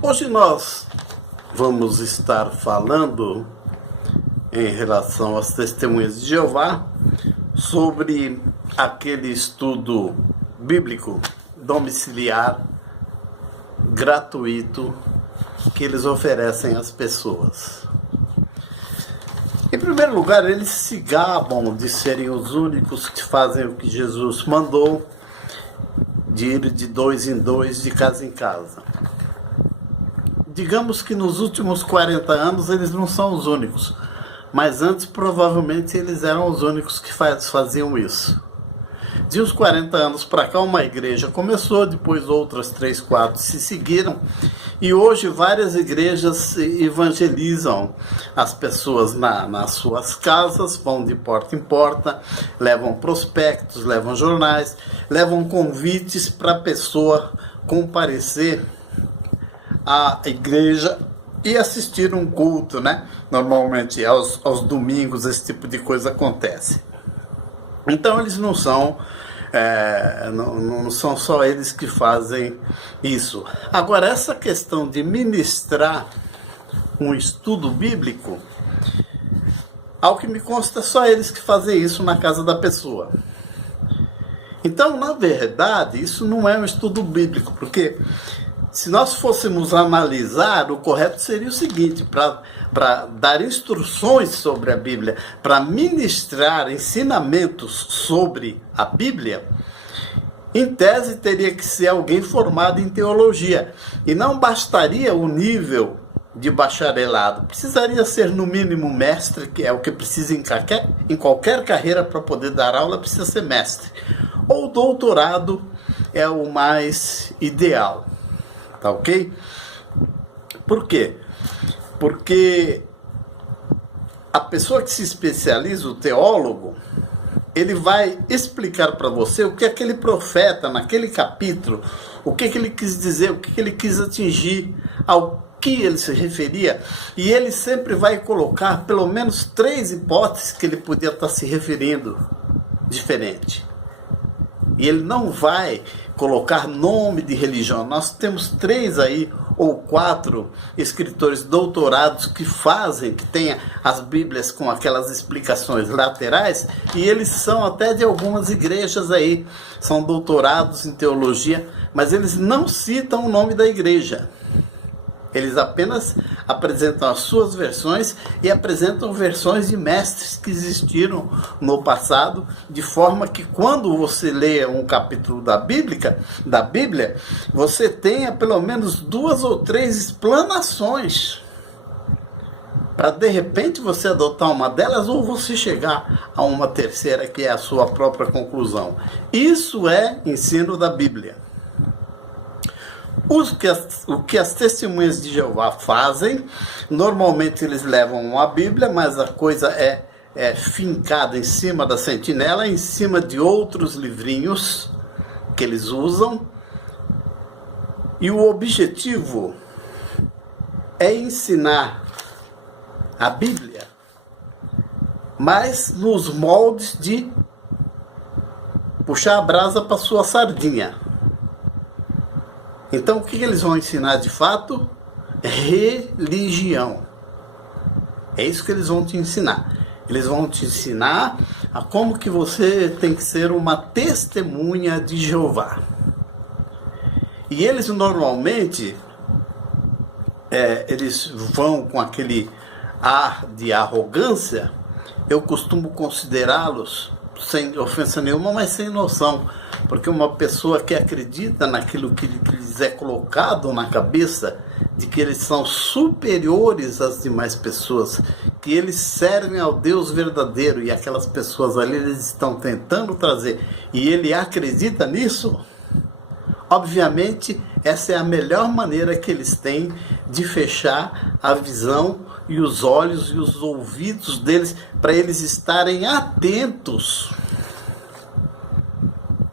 Hoje nós vamos estar falando em relação às testemunhas de Jeová sobre aquele estudo bíblico domiciliar gratuito que eles oferecem às pessoas. Em primeiro lugar, eles se gabam de serem os únicos que fazem o que Jesus mandou, de ir de 2 em 2, de casa em casa. Digamos que nos últimos 40 anos eles não são os únicos, mas antes provavelmente eles eram os únicos que faziam isso. De uns 40 anos para cá uma igreja começou, depois outras 3, 4 se seguiram, e hoje várias igrejas evangelizam as pessoas nas suas casas, vão de porta em porta, levam prospectos, levam jornais, levam convites para a pessoa comparecer à igreja e assistir um culto, né? Normalmente aos domingos esse tipo de coisa acontece. Então eles não são só eles que fazem isso. Agora, essa questão de ministrar um estudo bíblico, ao que me consta, só eles que fazem isso na casa da pessoa. Então, na verdade, isso não é um estudo bíblico, porque se nós fôssemos analisar, o correto seria o seguinte: para dar instruções sobre a Bíblia, para ministrar ensinamentos sobre a Bíblia, em tese teria que ser alguém formado em teologia. E não bastaria o nível de bacharelado. Precisaria ser no mínimo mestre, que é o que precisa em qualquer carreira para poder dar aula, precisa ser mestre. Ou doutorado é o mais ideal. Tá ok? Por quê? Porque a pessoa que se especializa, o teólogo, ele vai explicar para você o que aquele profeta, naquele capítulo, o que ele quis dizer, o que ele quis atingir, ao que ele se referia, e ele sempre vai colocar pelo menos 3 hipóteses que ele podia estar se referindo diferente. E ele não vai colocar nome de religião. Nós temos 3 aí, ou 4 escritores doutorados que têm as Bíblias com aquelas explicações laterais, e eles são até de algumas igrejas aí, são doutorados em teologia, mas eles não citam o nome da igreja. Eles apenas apresentam as suas versões e apresentam versões de mestres que existiram no passado, de forma que quando você lê um capítulo da Bíblia, você tenha pelo menos 2 ou 3 explanações, para de repente você adotar uma delas ou você chegar a uma terceira, que é a sua própria conclusão. Isso é ensino da Bíblia. O que as testemunhas de Jeová fazem, normalmente eles levam a Bíblia, mas a coisa é fincada em cima da sentinela, em cima de outros livrinhos que eles usam, e o objetivo é ensinar a Bíblia, mas nos moldes de puxar a brasa para sua sardinha. Então, o que eles vão ensinar de fato? Religião. É isso que eles vão te ensinar. Eles vão te ensinar a como que você tem que ser uma testemunha de Jeová. E eles normalmente, eles vão com aquele ar de arrogância. Eu costumo considerá-los, sem ofensa nenhuma, mas sem noção. Porque uma pessoa que acredita naquilo que lhes é colocado na cabeça, de que eles são superiores às demais pessoas, que eles servem ao Deus verdadeiro, e aquelas pessoas ali eles estão tentando trazer, e ele acredita nisso, obviamente essa é a melhor maneira que eles têm de fechar a visão e os olhos e os ouvidos deles, para eles estarem atentos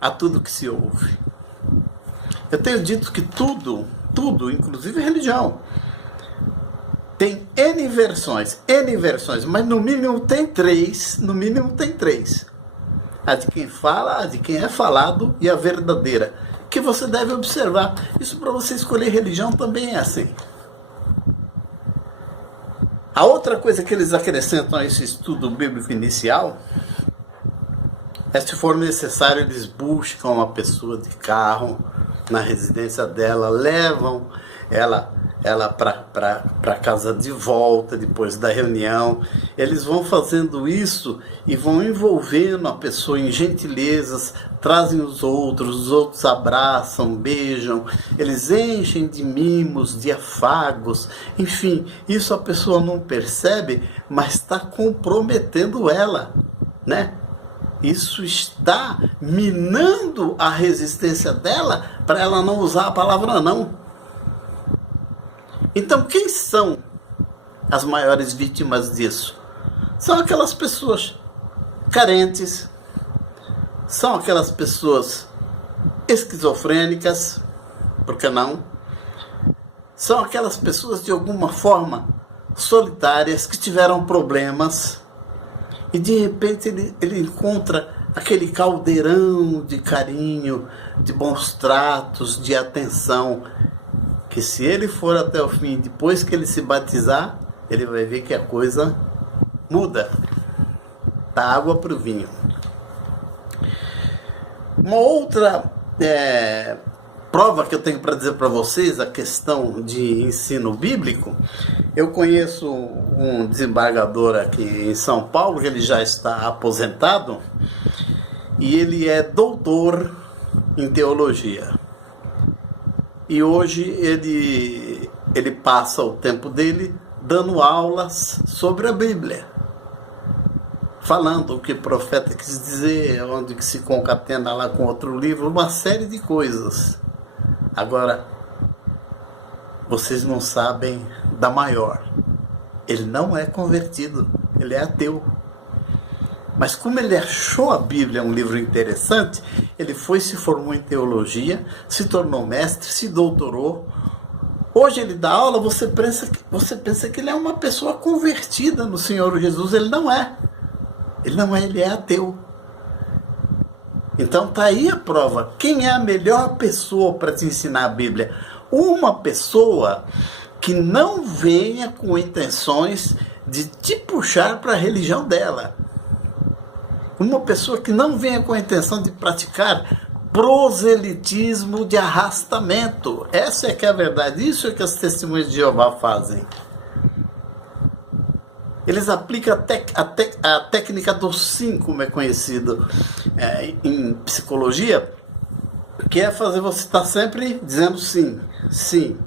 a tudo que se ouve. Eu tenho dito que tudo, inclusive religião, tem N versões, mas no mínimo tem 3, A de quem fala, a de quem é falado e a verdadeira. que você deve observar. Isso para você escolher religião também é assim. A outra coisa que eles acrescentam a esse estudo bíblico inicial é, se for necessário, eles buscam uma pessoa de carro na residência dela, levam ela para casa de volta depois da reunião. Eles vão fazendo isso e vão envolvendo a pessoa em gentilezas, trazem os outros abraçam, beijam, eles enchem de mimos, de afagos, enfim, isso a pessoa não percebe, mas está comprometendo ela, né? Isso está minando a resistência dela para ela não usar a palavra não. Então, quem são as maiores vítimas disso? São aquelas pessoas carentes, são aquelas pessoas esquizofrênicas, por que não? São aquelas pessoas de alguma forma solitárias que tiveram problemas e de repente ele encontra aquele caldeirão de carinho, de bons tratos, de atenção, que se ele for até o fim, depois que ele se batizar, ele vai ver que a coisa muda, da água para o vinho. Uma outra prova que eu tenho para dizer para vocês, a questão de ensino bíblico, eu conheço um desembargador aqui em São Paulo, que ele já está aposentado, e ele é doutor em teologia. E hoje ele passa o tempo dele dando aulas sobre a Bíblia, falando o que o profeta quis dizer, onde que se concatena lá com outro livro, uma série de coisas. Agora, vocês não sabem da maior. Ele não é convertido, ele é ateu. Mas como ele achou a Bíblia um livro interessante, ele foi, se formou em teologia, se tornou mestre, se doutorou. Hoje ele dá aula, você pensa que ele é uma pessoa convertida no Senhor Jesus. Ele não é. Ele é ateu. Então tá aí a prova. Quem é a melhor pessoa para te ensinar a Bíblia? Uma pessoa que não venha com intenções de te puxar para a religião dela. Uma pessoa que não venha com a intenção de praticar proselitismo de arrastamento. Essa é que é a verdade. Isso é que as testemunhas de Jeová fazem. Eles aplicam a técnica do sim, como é conhecido em psicologia, que é fazer você estar sempre dizendo sim, sim,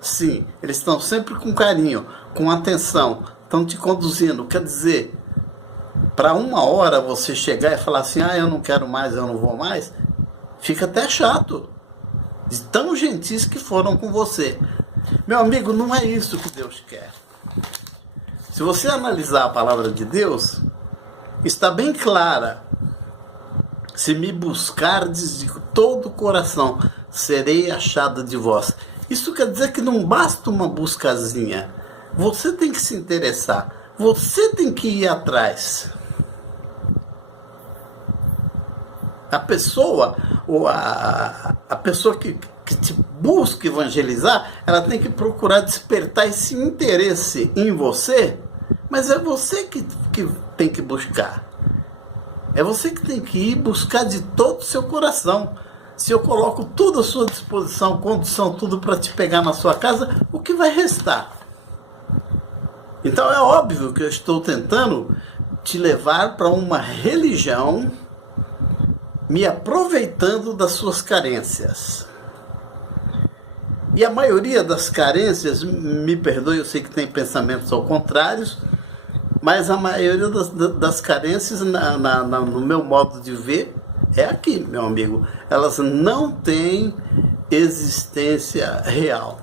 sim. Eles estão sempre com carinho, com atenção, estão te conduzindo. Quer dizer, para uma hora você chegar e falar assim, eu não quero mais, eu não vou mais, fica até chato, de tão gentis que foram com você. Meu amigo, não é isso que Deus quer. Se você analisar a palavra de Deus, está bem clara. Se me buscardes de todo o coração, serei achado de vós. Isso quer dizer que não basta uma buscazinha. Você tem que se interessar. Você tem que ir atrás. A pessoa que te busca evangelizar, ela tem que procurar despertar esse interesse em você, mas é você que tem que buscar. É você que tem que ir buscar de todo o seu coração. Se eu coloco tudo à sua disposição, condição, tudo para te pegar na sua casa, o que vai restar? Então é óbvio que eu estou tentando te levar para uma religião, me aproveitando das suas carências. E a maioria das carências, me perdoe, eu sei que tem pensamentos ao contrário, mas a maioria das carências, no meu modo de ver, é aqui, meu amigo. Elas não têm existência real.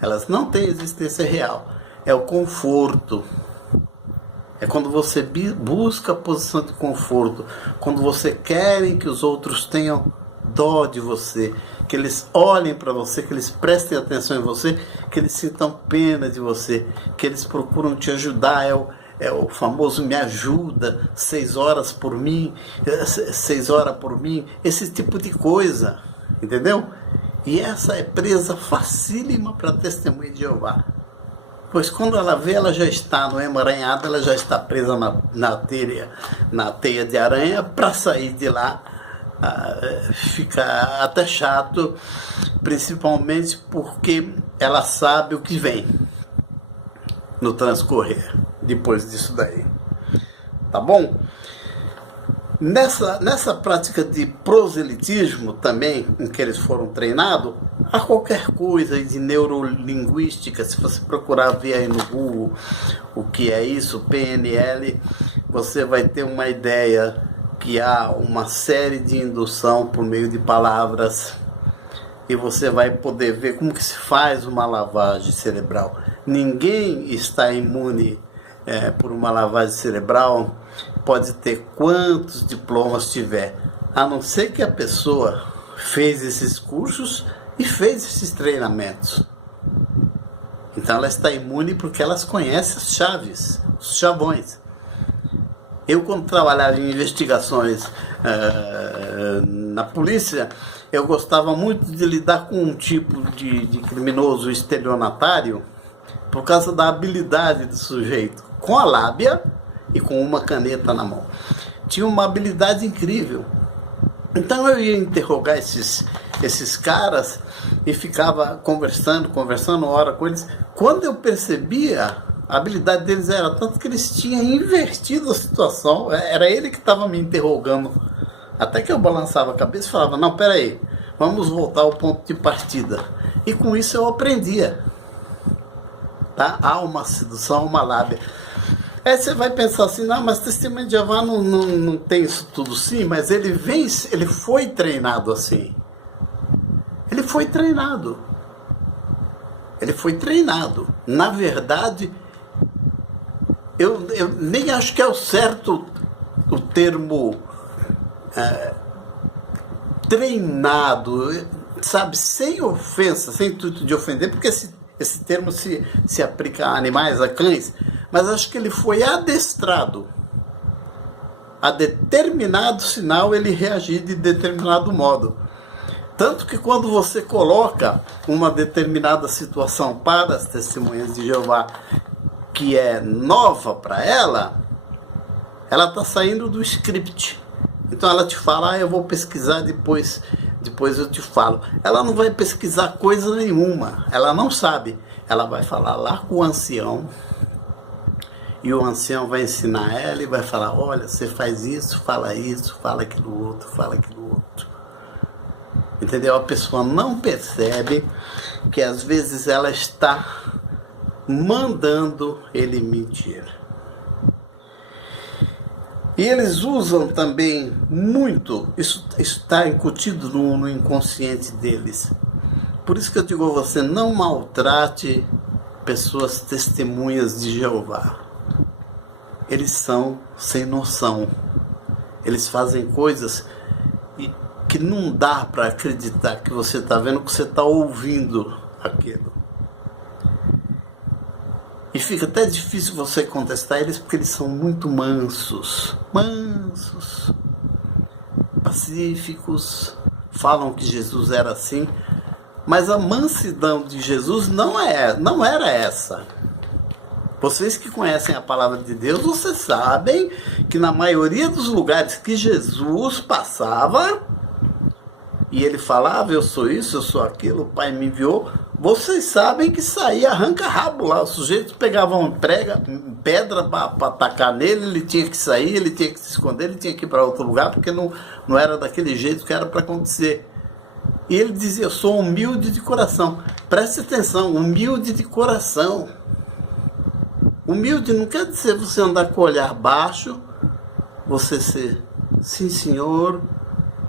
Elas não têm existência real. É o conforto. É quando você busca a posição de conforto. Quando você quer que os outros tenham dó de você. Que eles olhem para você, que eles prestem atenção em você, que eles sintam pena de você, que eles procuram te ajudar. é o famoso me ajuda, 6 horas por mim, 6 horas por mim, esse tipo de coisa, entendeu? E essa é presa facílima para testemunha de Jeová. Pois quando ela vê, ela já está no emaranhado, ela já está presa na teia de aranha. Para sair de lá fica até chato, principalmente porque ela sabe o que vem no transcorrer depois disso daí. Tá bom? Nessa prática de proselitismo também, em que eles foram treinados, há qualquer coisa de neurolinguística. Se você procurar ver aí no Google o que é isso, PNL, você vai ter uma ideia que há uma série de indução por meio de palavras, e você vai poder ver como que se faz uma lavagem cerebral. Ninguém está imune por uma lavagem cerebral, pode ter quantos diplomas tiver, a não ser que a pessoa fez esses cursos e fez esses treinamentos. Então ela está imune porque elas conhecem as chaves, os chavões. Eu, quando trabalhava em investigações na polícia, eu gostava muito de lidar com um tipo de criminoso estelionatário por causa da habilidade do sujeito com a lábia e com uma caneta na mão. Tinha uma habilidade incrível. Então eu ia interrogar esses caras e ficava conversando uma hora com eles. Quando eu percebia, a habilidade deles era tanto que eles tinham invertido a situação. Era ele que estava me interrogando. Até que eu balançava a cabeça e falava, não, peraí, vamos voltar ao ponto de partida. E com isso eu aprendia. Tá? Há uma sedução, uma lábia. Aí você vai pensar assim, não, mas testemunho de Jeová não tem isso tudo sim, mas ele foi treinado assim. Ele foi treinado. Na verdade, eu nem acho que é o certo o termo treinado, sabe, sem ofensa, sem intuito de ofender, porque esse termo se aplica a animais, a cães, mas acho que ele foi adestrado a determinado sinal ele reagir de determinado modo. Tanto que quando você coloca uma determinada situação para as testemunhas de Jeová que é nova para ela está saindo do script. Então ela te fala, eu vou pesquisar depois eu te falo. Ela não vai pesquisar coisa nenhuma, ela não sabe. Ela vai falar lá com o ancião, e o ancião vai ensinar ela e vai falar, olha, você faz isso, fala aquilo outro. Entendeu? A pessoa não percebe que às vezes ela está mandando ele mentir. E eles usam também muito, isso está incutido no inconsciente deles. Por isso que eu digo a você, não maltrate pessoas testemunhas de Jeová. Eles são sem noção. Eles fazem coisas que não dá para acreditar que você está vendo, que você está ouvindo aquilo. E fica até difícil você contestar eles, porque eles são muito mansos, pacíficos, falam que Jesus era assim, mas a mansidão de Jesus não era essa. Vocês que conhecem a palavra de Deus, vocês sabem que na maioria dos lugares que Jesus passava, e ele falava, eu sou isso, eu sou aquilo, o Pai me enviou, vocês sabem que saía arranca-rabo lá. O sujeito pegava uma pedra para atacar nele, ele tinha que sair, ele tinha que se esconder, ele tinha que ir para outro lugar, porque não era daquele jeito que era para acontecer. E ele dizia, eu sou humilde de coração. Preste atenção, humilde de coração. Humilde não quer dizer você andar com o olhar baixo, você ser, sim senhor,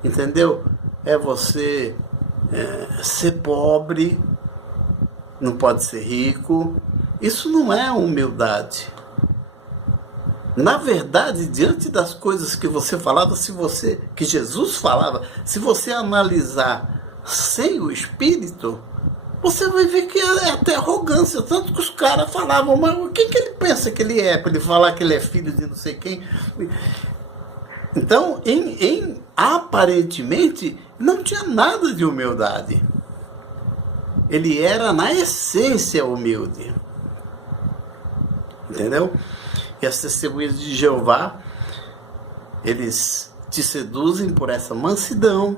entendeu? É você ser pobre, não pode ser rico. Isso não é humildade. Na verdade, diante das coisas que você falava, que Jesus falava, se você analisar sem o Espírito, você vai ver que é até arrogância. Tanto que os caras falavam, mas quem que ele pensa que ele é, para ele falar que ele é filho de não sei quem? Então, aparentemente, não tinha nada de humildade. Ele era, na essência, humilde. Entendeu? E as testemunhas de Jeová, eles te seduzem por essa mansidão,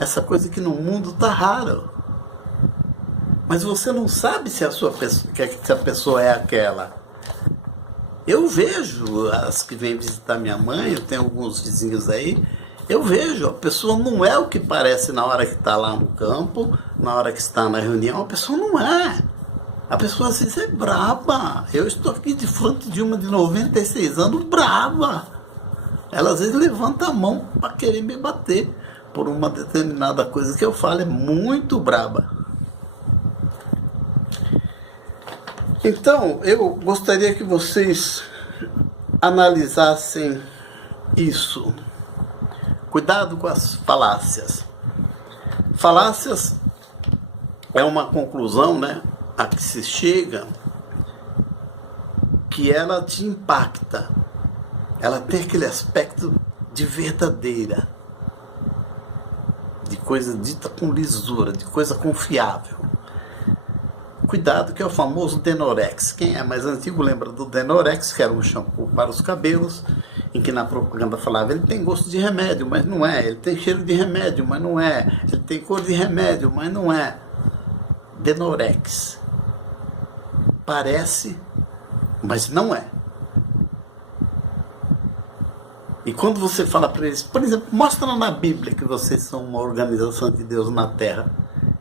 essa coisa que no mundo está raro. Mas você não sabe se a pessoa é aquela. Eu vejo as que vêm visitar minha mãe, eu tenho alguns vizinhos aí, eu vejo, a pessoa não é o que parece na hora que está lá no campo, na hora que está na reunião, a pessoa não é. A pessoa às vezes é braba. Eu estou aqui de frente de uma de 96 anos, brava. Ela às vezes levanta a mão para querer me bater por uma determinada coisa que eu falo, é muito braba. Então, eu gostaria que vocês analisassem isso. Cuidado com as falácias. Falácias é uma conclusão, né, a que se chega, que ela te impacta. Ela tem aquele aspecto de verdadeira, de coisa dita com lisura, de coisa confiável. Cuidado, que é o famoso Denorex. Quem é mais antigo lembra do Denorex, que era um shampoo para os cabelos, em que na propaganda falava, ele tem gosto de remédio, mas não é. Ele tem cheiro de remédio, mas não é. Ele tem cor de remédio, mas não é. Denorex. Parece, mas não é. E quando você fala para eles, por exemplo, mostra na Bíblia que vocês são uma organização de Deus na Terra.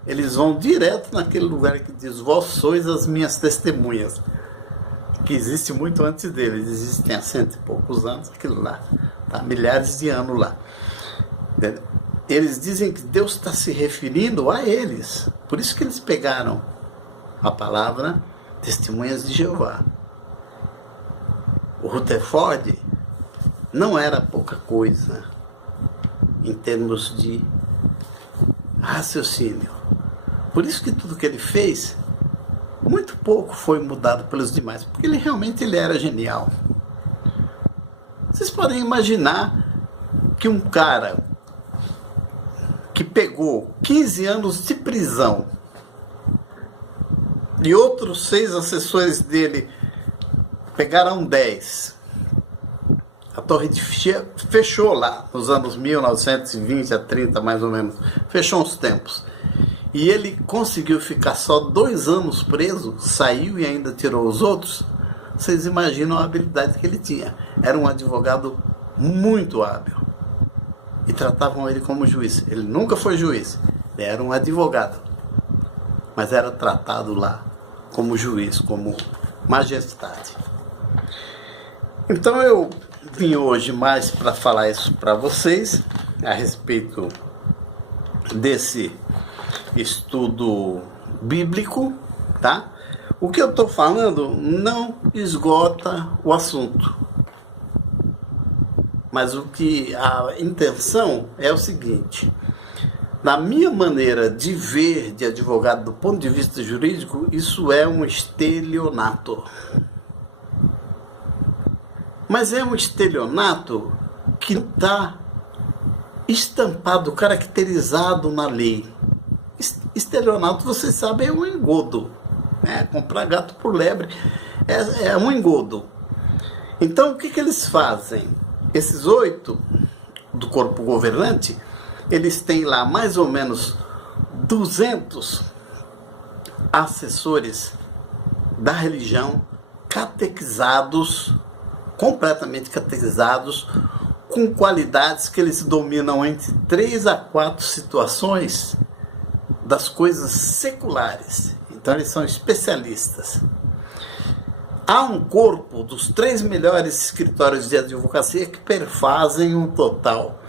Eles vão direto naquele lugar que diz, vós sois as minhas testemunhas. Que existe muito antes deles, existem há 100 e poucos anos, aquilo lá, tá? Milhares de anos lá. Eles dizem que Deus está se referindo a eles. Por isso que eles pegaram a palavra testemunhas de Jeová. O Rutherford não era pouca coisa em termos de raciocínio. Por isso que tudo que ele fez, muito pouco foi mudado pelos demais, porque ele realmente era genial. Vocês podem imaginar que um cara que pegou 15 anos de prisão e outros 6 assessores dele pegaram 10. A Torre de fechou lá nos anos 1920 a 30 mais ou menos, fechou uns tempos. E ele conseguiu ficar só 2 anos preso, saiu e ainda tirou os outros. Vocês imaginam a habilidade que ele tinha. Era um advogado muito hábil. E tratavam ele como juiz. Ele nunca foi juiz, ele era um advogado. Mas era tratado lá como juiz, como majestade. Então eu vim hoje mais para falar isso para vocês, a respeito desse estudo bíblico, tá? O que eu estou falando não esgota o assunto. Mas a intenção é o seguinte: na minha maneira de ver de advogado do ponto de vista jurídico, isso é um estelionato. Mas é um estelionato que está estampado, caracterizado na lei. Estelionato, vocês sabem, é um engodo, né? Comprar gato por lebre é um engodo. Então, o que eles fazem? Esses 8 do corpo governante, eles têm lá mais ou menos 200 assessores da religião catequizados, completamente catequizados, com qualidades que eles dominam entre 3 a 4 situações das coisas seculares. Então eles são especialistas. Há um corpo dos 3 melhores escritórios de advocacia que perfazem um total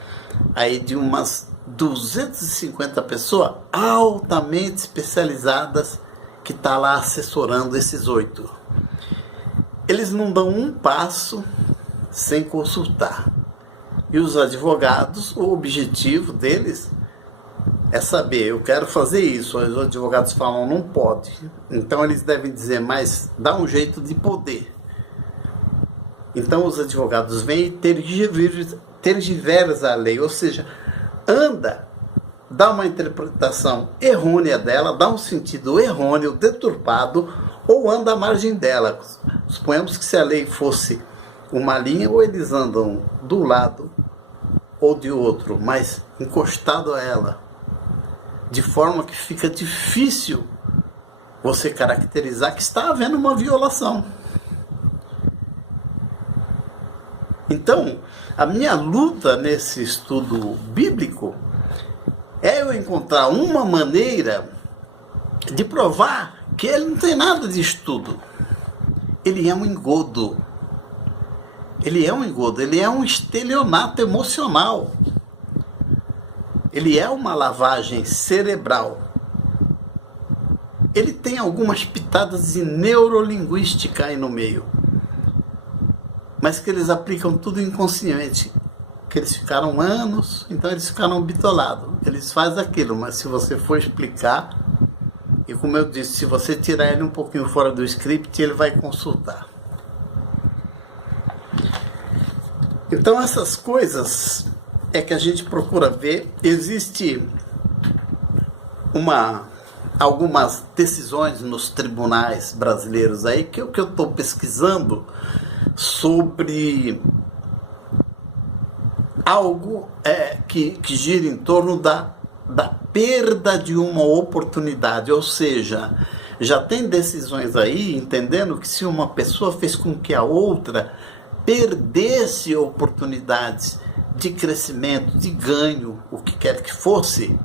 aí de umas 250 pessoas altamente especializadas que está lá assessorando esses 8. Eles não dão um passo sem consultar. E os advogados, o objetivo deles é saber, eu quero fazer isso, os advogados falam, não pode. Então eles devem dizer, mas dá um jeito de poder. Então os advogados vêm e tergiversam a lei, ou seja, dá uma interpretação errônea dela, dá um sentido errôneo, deturpado, ou anda à margem dela. Suponhamos que se a lei fosse uma linha, ou eles andam do lado ou de outro, mas encostado a ela, de forma que fica difícil você caracterizar que está havendo uma violação. Então, a minha luta nesse estudo bíblico é eu encontrar uma maneira de provar que ele não tem nada de estudo. Ele é um engodo. Ele é um engodo, ele é um estelionato emocional. Ele é uma lavagem cerebral. Ele tem algumas pitadas de neurolinguística aí no meio. Mas que eles aplicam tudo inconsciente. Que eles ficaram anos, então eles ficaram bitolados. Eles fazem aquilo, mas se você for explicar, e como eu disse, se você tirar ele um pouquinho fora do script, ele vai consultar. Então essas coisas é que a gente procura ver. Existe algumas decisões nos tribunais brasileiros aí que eu estou pesquisando sobre algo que gira em torno da perda de uma oportunidade, ou seja, já tem decisões aí entendendo que se uma pessoa fez com que a outra perdesse oportunidades de crescimento, de ganho, o que quer que fosse,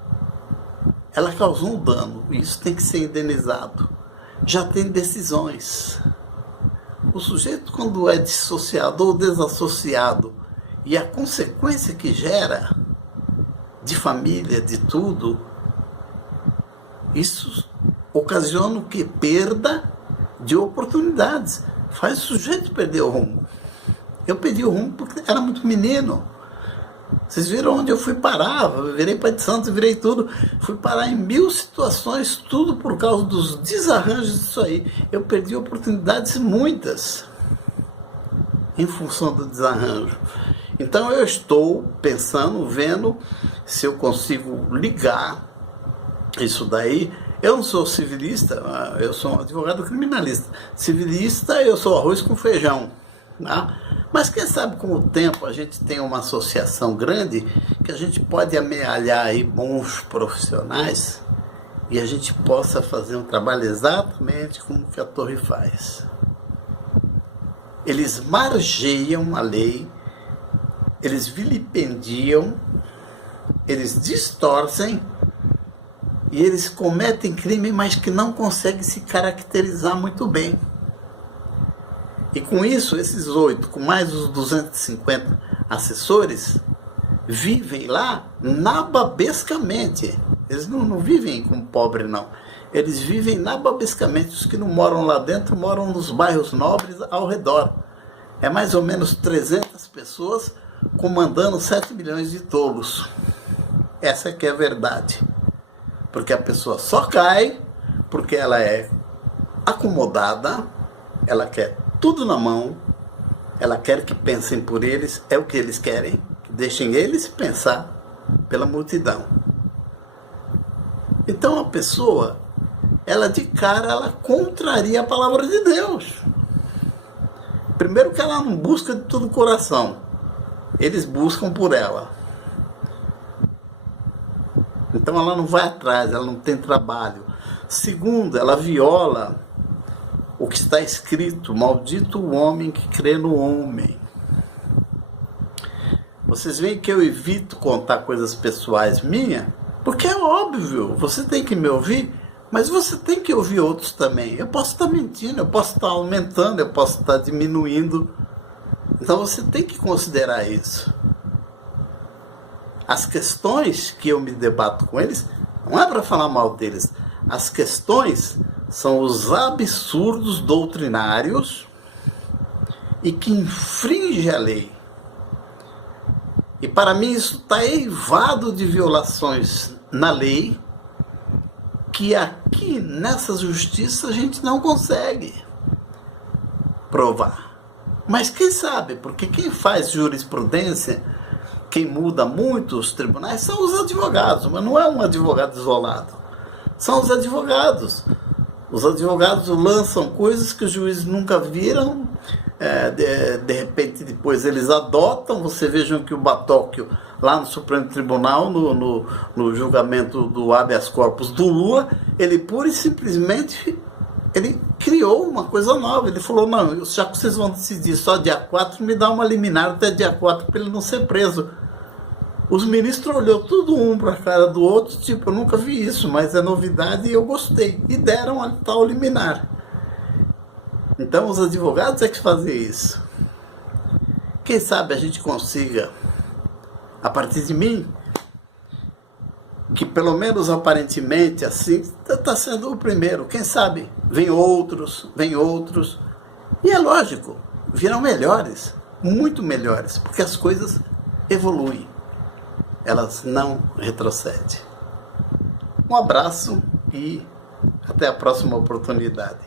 ela causou um dano, isso tem que ser indenizado. Já tem decisões. O sujeito, quando é dissociado ou desassociado, e a consequência que gera de família, de tudo, isso ocasiona o que? Perda de oportunidades. Faz o sujeito perder o rumo. Eu perdi o rumo porque era muito menino. Vocês viram onde eu fui parar? Eu virei pai de santo, virei tudo. Fui parar em 1000 situações, tudo por causa dos desarranjos disso aí. Eu perdi oportunidades muitas em função do desarranjo. Então eu estou pensando, vendo se eu consigo ligar isso daí. Eu não sou civilista, eu sou um advogado criminalista. Civilista, eu sou arroz com feijão. Tá? Mas quem sabe com o tempo a gente tem uma associação grande que a gente pode amealhar aí bons profissionais e a gente possa fazer um trabalho exatamente como que a Torre faz. Eles margeiam a lei, eles vilipendiam, eles distorcem e eles cometem crime, mas que não conseguem se caracterizar muito bem. E com isso, esses 8, com mais os 250 assessores, vivem lá nababescamente. Eles não vivem como pobre, não. Eles vivem nababescamente. Os que não moram lá dentro moram nos bairros nobres ao redor. É mais ou menos 300 pessoas comandando 7 milhões de tolos. Essa que é a verdade. Porque a pessoa só cai porque ela é acomodada, ela quer tudo na mão, ela quer que pensem por eles, é o que eles querem, que deixem eles pensar pela multidão. Então a pessoa, ela de cara, ela contraria a palavra de Deus. Primeiro que ela não busca de todo o coração, eles buscam por ela. Então ela não vai atrás, ela não tem trabalho. Segundo, ela viola o que está escrito: maldito o homem que crê no homem. Vocês veem que eu evito contar coisas pessoais minhas, porque é óbvio, você tem que me ouvir, mas você tem que ouvir outros também. Eu posso estar mentindo, eu posso estar aumentando, eu posso estar diminuindo. Então você tem que considerar isso. As questões que eu me debato com eles, não é para falar mal deles. As questões são os absurdos doutrinários e que infringem a lei. E para mim isso está eivado de violações na lei, que aqui nessa justiça a gente não consegue provar. Mas quem sabe, porque quem faz jurisprudência, quem muda muito os tribunais são os advogados, mas não é um advogado isolado. São os advogados. Os advogados lançam coisas que os juízes nunca viram, de repente depois eles adotam. Você vejam que o Batóquio, lá no Supremo Tribunal, no julgamento do habeas corpus do Lula, ele pura e simplesmente ele criou uma coisa nova. Ele falou, não, já que vocês vão decidir só dia 4, me dá uma liminar até dia 4 para ele não ser preso. Os ministros olhou tudo um para a cara do outro, tipo, eu nunca vi isso, mas é novidade e eu gostei. E deram a tal liminar. Então os advogados é que fazem isso. Quem sabe a gente consiga, a partir de mim, que pelo menos aparentemente assim, está sendo o primeiro. Quem sabe vem outros. E é lógico, virão melhores, muito melhores, porque as coisas evoluem. Elas não retrocedem. Um abraço e até a próxima oportunidade.